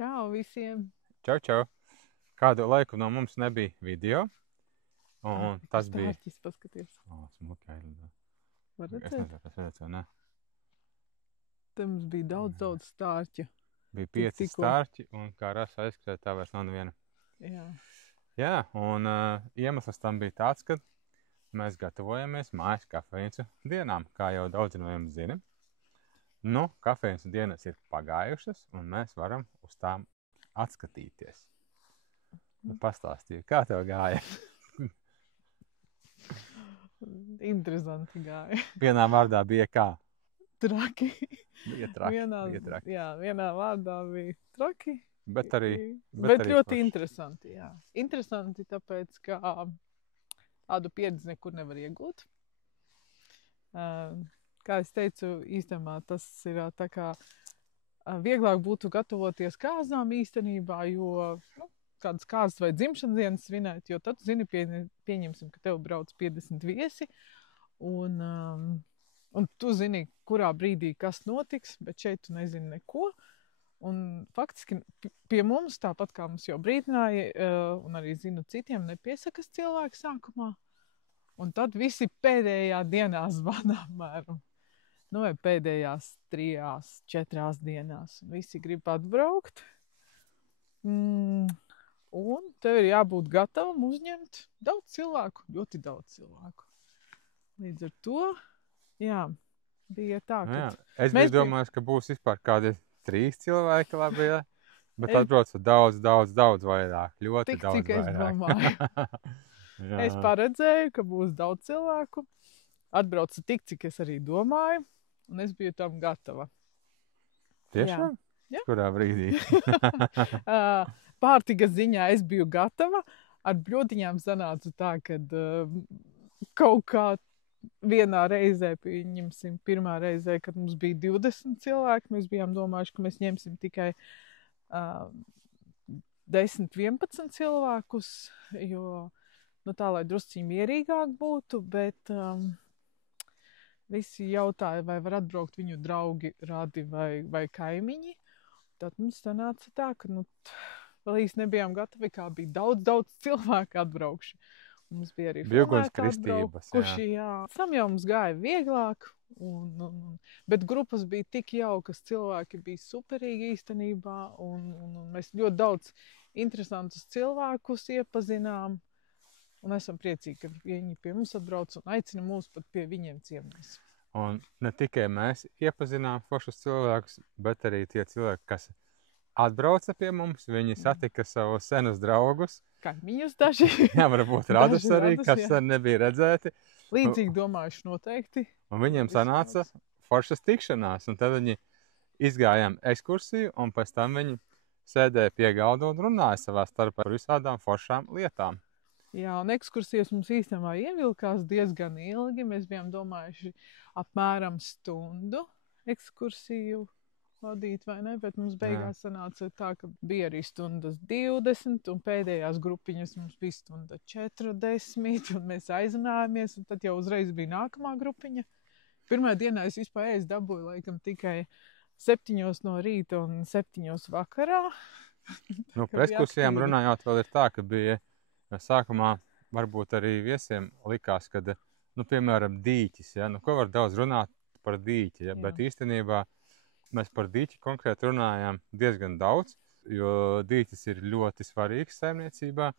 Čau visiem! Čau, čau! Kādu laiku no mums nebija video. Un tas bija... Stārķis, paskaties. Smukai. Var Es redzēt? nezinu, kas redz, vai ne? Te mums bija daudz stārķu. Bija Tik 5 tikko. stārķi, un kā rasa aizskrēja, tā vairs nav neviena. Jā. Jā, un iemesls tam bija tāds, ka mēs gatavojamies mājas kafejnīcu dienām, kā jau daudzi no jums zina. Nu, kafejnīcu dienas ir pagājušas, un mēs varam uz tām atskatīties. Nu, pastāstīju, kā tev gāja? Interesanti gāja. Vienā vārdā bija kā? Traki. Bija traki. Jā, vienā vārdā bija traki. Bet arī ļoti forši. interesanti, jā. Interesanti, tāpēc, ka tādu pieredzi nekur nevar iegūt. Kā es teicu, īstenībā tas ir tā kā vieglāk būtu gatavoties kāzām īstenībā, jo kādas kāzas vai dzimšanas dienas svinēt, jo tad, zini, pieņemsim, ka tev brauc 50 viesi, un tu zini, kurā brīdī kas notiks, bet šeit tu nezini neko. Un faktiski pie mums, tāpat kā mums jau brīdināja, un arī zinu citiem, nepiesakas cilvēki sākumā. Un tad visi pēdējā dienā zvana apmēram. Nu, vai pēdējās 3, 4 dienās. Visi grib atbraukt. Un tev ir jābūt gatavam uzņemt daudz cilvēku, ļoti daudz cilvēku. Līdz ar to, jā, bija tā, ka... Es biju domājis, ka būs vispār kādi 3 cilvēki labi, ja? Bet atbrauc daudz vairāk, ļoti tik, daudz cik vairāk. Es domāju. Es paredzēju, ka būs daudz cilvēku. Atbrauca tik, cik es arī domāju, un es biju tam gatava. Tiešām? Jā. Kurā brīdī? Pārtikas ziņā es biju gatava. Ar bļodiņām sanāca tā, kad kaut kā vienā reizē, pieņemsim, pirmā reizē, kad mums bija 20 cilvēki, mēs bijām domājuši, ka mēs ņemsim tikai 10, 11 cilvēkus, jo tā, lai drusciņi mierīgāk būtu, bet visi jautāja, vai var atbraukt viņu draugi, radi vai kaimiņi. Tad mums sanāca tā, ka vēl īsti nebijām gatavi, kā bija daudz cilvēku atbraukši. Mums bija arī atbraukuši, jā. Sam jau mums gāja vieglāk, bet grupas bija tik jaukas, cilvēki bija superīgi īstenībā, un mēs ļoti daudz interesantus cilvēkus iepazinām, un esam priecīgi, ka viņi pie mums atbrauc un aicina mūs pat pie viņiem ciemos. Un ne tikai mēs iepazinām foršus cilvēkus, bet arī tie cilvēki, kas atbrauca pie mums, viņi satika savus senus draugus. Kaimiņus daži. Jā, varbūt radus arī, kas sen nebija redzēti. Līdzīgi domājuši noteikti. Un viņiem sanāca foršas tikšanās, un tad viņi izgājām ekskursiju, un pēc tam viņi sēdēja pie galda un runāja savā starpā par visādām foršām lietām. Jā, un ekskursijas mums īstenībā ievilkās diezgan ilgi. Mēs bijām domājuši apmēram stundu ekskursiju vadīt, vai ne? Bet mums beigās sanāca tā, ka bija arī stundas 20, un pēdējās grupiņas mums bija stunda 40, un mēs aizrunājāmies, un tad jau uzreiz bija nākamā grupiņa. Pirmā dienā es vispār dabūju laikam tikai 7 no rīta un 7 vakarā. Par ekskursijām runājot, vēl ir tā, ka bija sākumā varbūt arī viesiem likās, kad, piemēram, dīķis, ja? Ko var daudz runāt par dīķi, ja? Bet īstenībā mēs par dīķi konkrēti runājām diezgan daudz, jo dīķis ir ļoti svarīgs saimniecībā,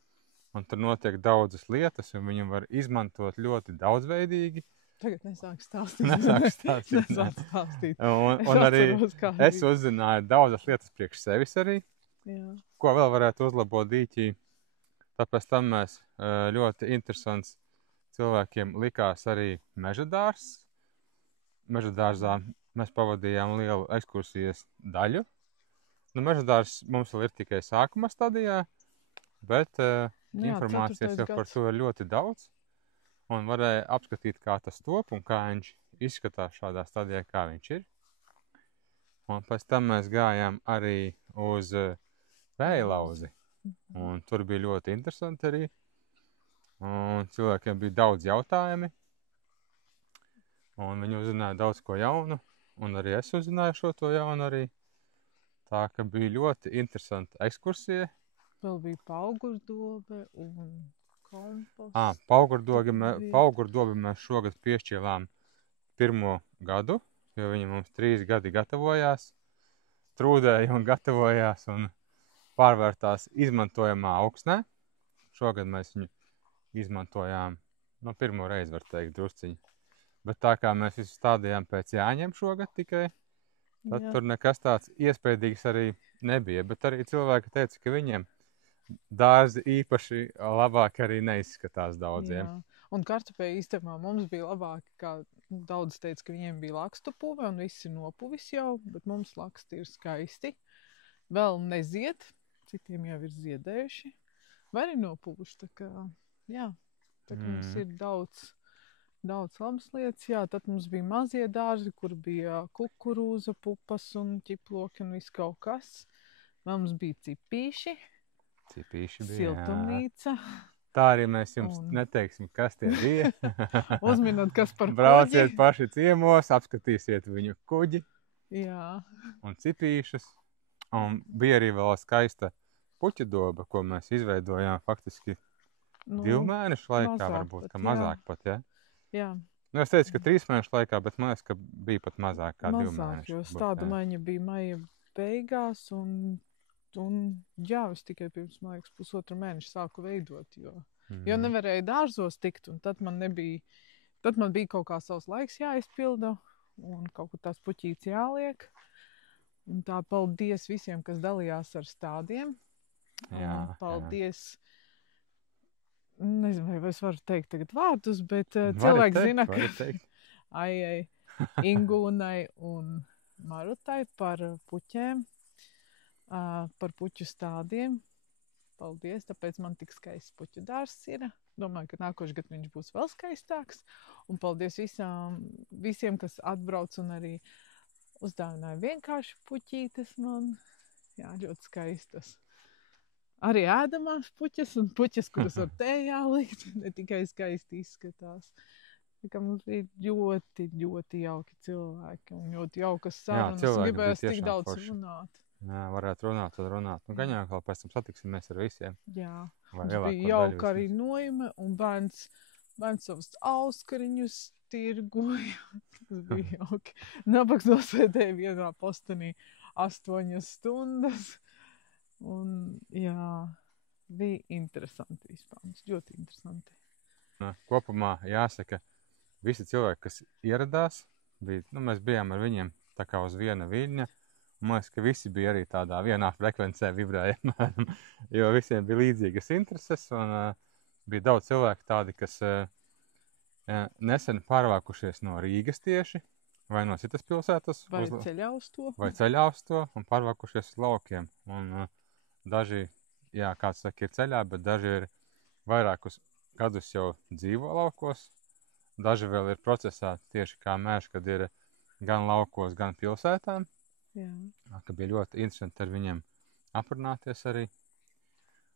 un tur notiek daudzas lietas, un viņu var izmantot ļoti daudzveidīgi. Tagad nesāk stāstīt. Un arī es uzzināju daudzas lietas priekš sevis arī, ko vēl varētu uzlabot dīķī. Tāpēc tam mēs ļoti interesants cilvēkiem likās arī meža dārzs. Meža dārzā mēs pavadījām lielu ekskursijas daļu. Meža dārzs mums vēl ir tikai sākuma stadijā, bet informācijas jau par to ir ļoti daudz. Un varēja apskatīt, kā tas top un kā viņš izskatās šādā stadijā, kā viņš ir. Un pēc tam mēs gājām arī uz vējlauzi. Un tur bija ļoti interesanti arī. Un cilvēkiem bija daudz jautājumi. Un viņi uzzināja daudz ko jaunu. Un arī es uzzināju šo to jaunu arī. Tā ka bija ļoti interesanta ekskursija. Vēl bija Paugurdobe un komposts. Paugurdobi mēs šogad piešķīlām 1. gadu, jo viņi mums 3 gadi gatavojās, trūdēja un gatavojās un pārvērtās izmantojamā augsnē. Šogad mēs viņu izmantojām, pirmo reizi var teikt drusciņi. Bet tā kā mēs visu stādījām pēc Jāņiem šogad tikai, tad tur nekas tāds iespējīgs arī nebija. Bet arī cilvēki teica, ka viņiem dārzi īpaši labāk arī neizskatās daudziem. Jā. Un kartupeļi īstenībā mums bija labāki, kā daudz teica, ka viņiem bija lakstu puve un viss ir nopuvis jau, bet mums laksti ir skaisti. Vēl nezied, citiem jau ir ziedējuši, vai arī nopuvuši. Tā kā mums ir daudz labas lietas. Jā, tad mums bija mazie dārzi, kur bija kukurūza, pupas un ķiploki un viss kaut kas. Vēl mums bija cipīši. Cipīši bija, siltumnīca. Tā arī mēs jums neteiksim, kas tie bija. Uzminot, kas par kuģi. Brauciet paši ciemos, apskatīsiet viņu kuģi. Jā. Un cipīšus. Un bija arī vēl skaista puķu doba, ko mēs izveidojām faktiski 2 mēnešu laikā, varbūt, ka mazāk pat, ja? Jā. Es teicu, ka 3 mēnešu laikā, bet man liekas, ka bija pat mazāk kā 2 mēneši. Jo stāda maiņa bija maija beigās un es tikai pirms, man liekas, 1,5 mēneša sāku veidot, jo nevarēju dārzos tikt, un tad man bija kaut kā savs laiks jāizpilda, un kaut kur tās puķītes jāliek. Un tā paldies visiem, kas dalījās ar stādiem. Paldies. Nezinu, vai es varu teikt tagad vārdus, bet cilvēki zina, ka Ingūnai un Marutai par puķēm. Par puķu stādiem. Paldies, tāpēc man tik skaists puķu dārzs ir. Domāju, ka nākošais gads viņš būs vēl skaistāks. Un paldies visiem, kas atbrauc un arī uzdāvināja vienkārši puķītes man. Jā, ļoti skaistas. Arī ēdamās puķes un puķes, kuras var tējā likt. Ne tikai skaisti izskatās. Tā kā mums bija ļoti, ļoti jauki cilvēki un ļoti jaukas sarunas. Gribējās tik daudz runāt. Jā, varētu runāt un runāt. Un gaņā vēl pēc tam satiksimies ar visiem. Jā, mums bija jauka arī noime, un bērns savus auskariņus tirgoja. Tas bija jauki. Nabaks nosēdēja vienā postenī 8 stundas. Un jā, bija interesanti vispār. Ļoti interesanti. Kopumā jāsaka, visi cilvēki, kas ieradās, mēs bijām ar viņiem tā kā uz viena viļņa. Man liekas, ka visi bija arī tādā vienā frekvencē vibrējami, jo visiem bija līdzīgas intereses, un bija daudz cilvēku tādi, kas nesen pārvākušies no Rīgas tieši, vai no citas pilsētas. Vai ceļā uz to. Vai ceļā uz to, un pārvākušies uz laukiem. Un daži, kāds saka, ir ceļā, bet daži ir vairākus gadus jau dzīvo laukos. Daži vēl ir procesā tieši kā mēs, kad ir gan laukos, gan pilsētām. Jā. Ka bija ļoti interesanti ar viņiem aprunāties arī.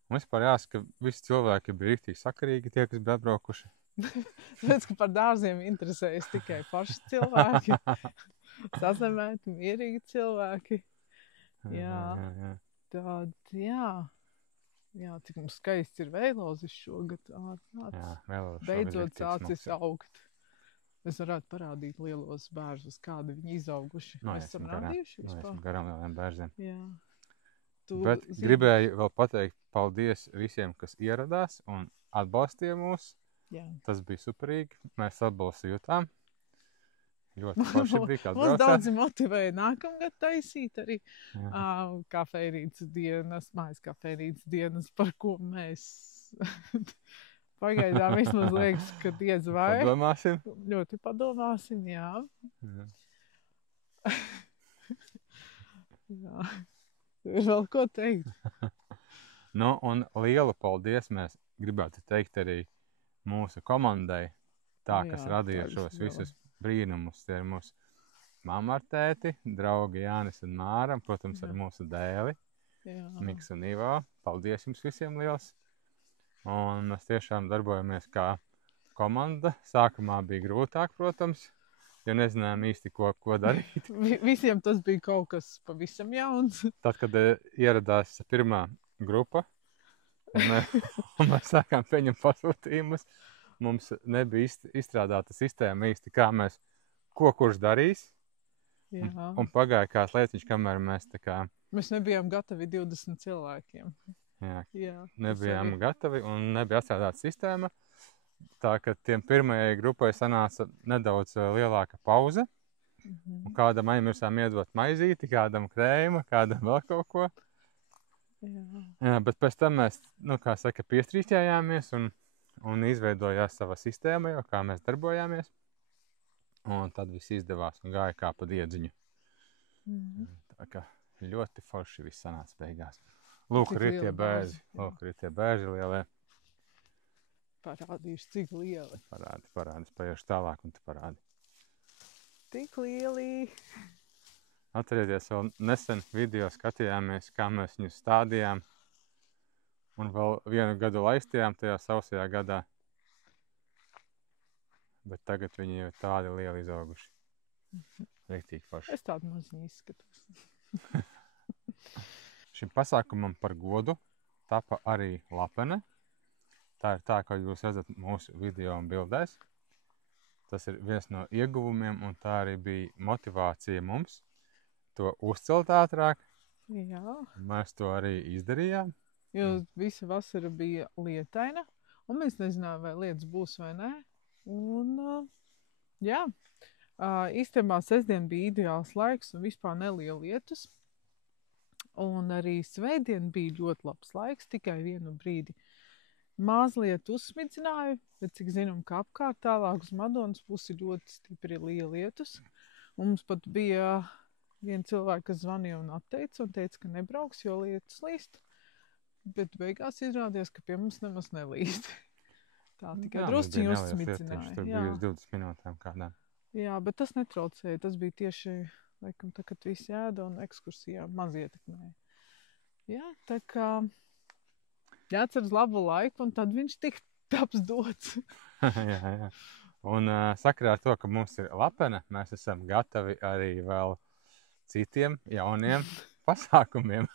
Un vispār jāsaka, ka visi cilvēki bija rīktīgi sakarīgi, tie, kas bija atbraukuši. Tāpēc, ka par dārziem interesējas tikai paši cilvēki. Sazemēti, mierīgi cilvēki. Jā. Jā, cik mums skaists ir vēlozis šogad. Beidzot sācis augt. Es varētu parādīt lielos bērzus, kādi viņi izauguši. Mēs esam rādījuši vispār. Mēs esam garām lieliem bērziem. Jā. Bet gribēju vēl pateikt paldies visiem, kas ieradās un atbalstīja mūs. Jā. Tas bija superīgi. Mēs atbalstu jutām. Ļoti forši bija, kā atbraucāt. Mums daudzi motivēja nākamgad taisīt arī kafejnīcas dienas, mājas kafejnīcas dienas, par ko mēs... Pagaidām vismaz liekas, ka diez vai. Padomāsim. Ļoti padomāsim, jā. Jā. Ir vēl ko teikt. Un lielu paldies mēs gribētu teikt arī mūsu komandai, kas radīja šos visus brīnumus. Tie ir mūsu mamma ar tēti, draugi Jānis un Māra, protams, ar mūsu dēli, Miks un Ivo. Paldies jums visiem liels! Un mēs tiešām darbojamies kā komanda. Sākumā bija grūtāk, protams, jo nezinājām īsti, ko darīt. Visiem tas bija kaut kas pavisam jauns. Tad, kad ieradās pirmā grupa, un mēs sākām pieņemt pasūtījumus, mums nebija izstrādāta sistēma īsti, kā mēs, kurš darīs. Un pagāja kāds laiciņš, kamēr mēs tā kā... Mēs nebijām gatavi 20 cilvēkiem. Jā, nebijām gatavi un nebija atstrādāta sistēma. Tā, ka tiem pirmajai grupai sanāca nedaudz lielāka pauze. Un kādam aizmirsām iedot maizīti, kādam krēma, kādam vēl kaut ko. Jā, bet pēc tam mēs, kā saka, piestrīķējāmies un izveidojās sava sistēma, jo kā mēs darbojāmies. Un tad viss izdevās un gāja kā pa diedziņu. Tā kā ļoti forši viss sanāca beigās. Lūk, ir tie bērži lielie. Parādīšu, cik lieli. Parādi, paiešu tālāk un tu parādi. Tik lieli. Atcerieties, vēl nesen video skatījāmies, kā mēs viņus stādījām. Un vēl 1 gadu laistījām tajā sausajā gadā. Bet tagad viņi jau tādi lieli izauguši. Riktīgi forši. Es tādu maziņu izskatos. Šim pasākumam par godu tapa arī lapene. Tā ir tā, kā jūs redzat mūsu video un bildēs. Tas ir viens no ieguvumiem, un tā arī bija motivācija mums to uzcelt ātrāk. Jā. Mēs to arī izdarījām. Jo visa vasara bija lietaina, un mēs nezinājām, vai lietas būs vai nē. Un, jā, īstenībā sestdien bija ideāls laiks un vispār neliela lietus. Un arī svētdien bija ļoti labs laiks, tikai vienu brīdi. Mazliet uzsmidzināju, bet cik zinām, ka apkārt tālāk uz Madonas pusi ļoti stipri liela lietus. Un mums pat bija viena cilvēka, kas zvanīja un atteica un teica, ka nebrauks, jo lietus līst. Bet beigās izrādījās, ka pie mums nemaz nelīst. Tā tikai drusciņi uzsmidzināja. Tur bija uz 20 minūtēm kādām. Jā, bet tas netraucēja. Tas bija tieši, laikam, tā, kad visi ēda un ekskursijā maz ietekmēja. Jā, tā kā jāatceras labu laiku, un tad viņš tik taps dots. Jā. Un sakarā ar to, ka mums ir lapene, mēs esam gatavi arī vēl citiem jauniem pasākumiem.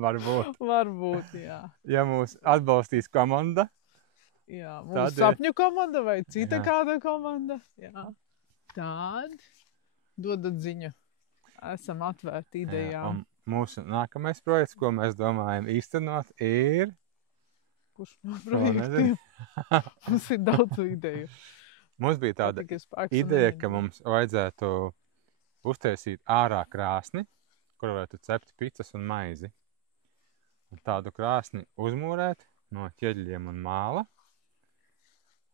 Varbūt, jā. Ja mūs atbalstīs komanda. Jā, mūsu sapņu komanda vai cita kāda komanda. Jā. Tād dodat ziņu. Esam atvērti idejām. Un mūsu nākamais projekts, ko mēs domājam īstenot, ir... Kurš no projektiem? Mums ir daudz ideju. Mums bija tāda ideja, ka mums vajadzētu uztaisīt ārā krāsni, kur varētu cept picas un maizi. Un tādu krāsni uzmūrēt no ķieģeļiem un māla.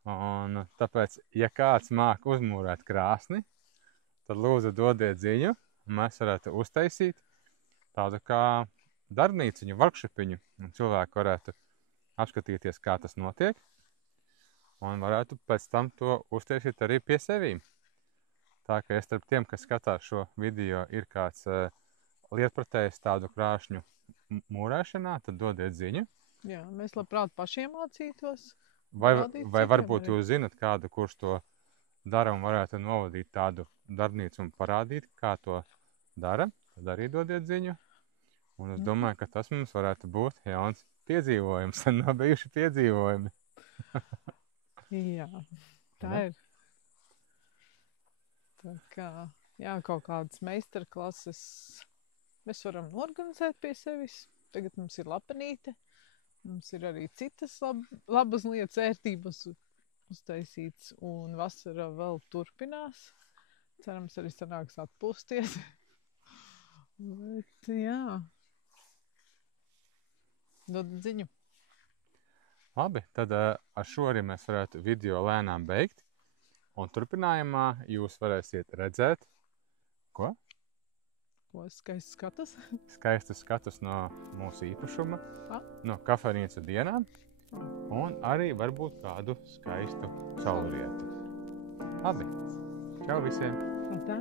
Un tāpēc, ja kāds māk uzmūrēt krāsni, tad lūdzu dodiet ziņu, un mēs varētu uztaisīt tādu kā darbnīciņu, workshopiņu, un cilvēki varētu apskatīties, kā tas notiek, un varētu pēc tam to uztaisīt arī pie sevīm. Tā ka, ja starp tiem, kas skatās šo video, ir kāds lietpratējs tādu krāšņu mūrēšanā, tad dodiet ziņu. Jā, mēs labprāt pašiem mācītos. Vai varbūt jūs zinat kādu, kurš to dara un varētu novadīt tādu darbnīcu un parādīt, kā to dara, tad arī dodiet ziņu. Un es domāju, ka tas mums varētu būt jauns piedzīvojums, nav bijuši piedzīvojumi. Jā, tā ir. Tā kā, jā, kaut kādas meistarklases mēs varam organizēt pie sevis. Tagad mums ir lapenīte. Mums ir arī citas labas lietas, ērtības uztaisīts, un vasara vēl turpinās. Cerams, arī sanāks atpūsties. Bet, jā. Dodat ziņu. Labi, tad ar šo arī mēs varētu video lēnām beigt. Un turpinājumā jūs varēsiet redzēt, ko? Ko skaists skatus? Skaistus skatus no mūsu īpašuma, no kafejnīcu dienām, un arī varbūt kādu skaistu saulrietu. Labi, čau visiem! Tā!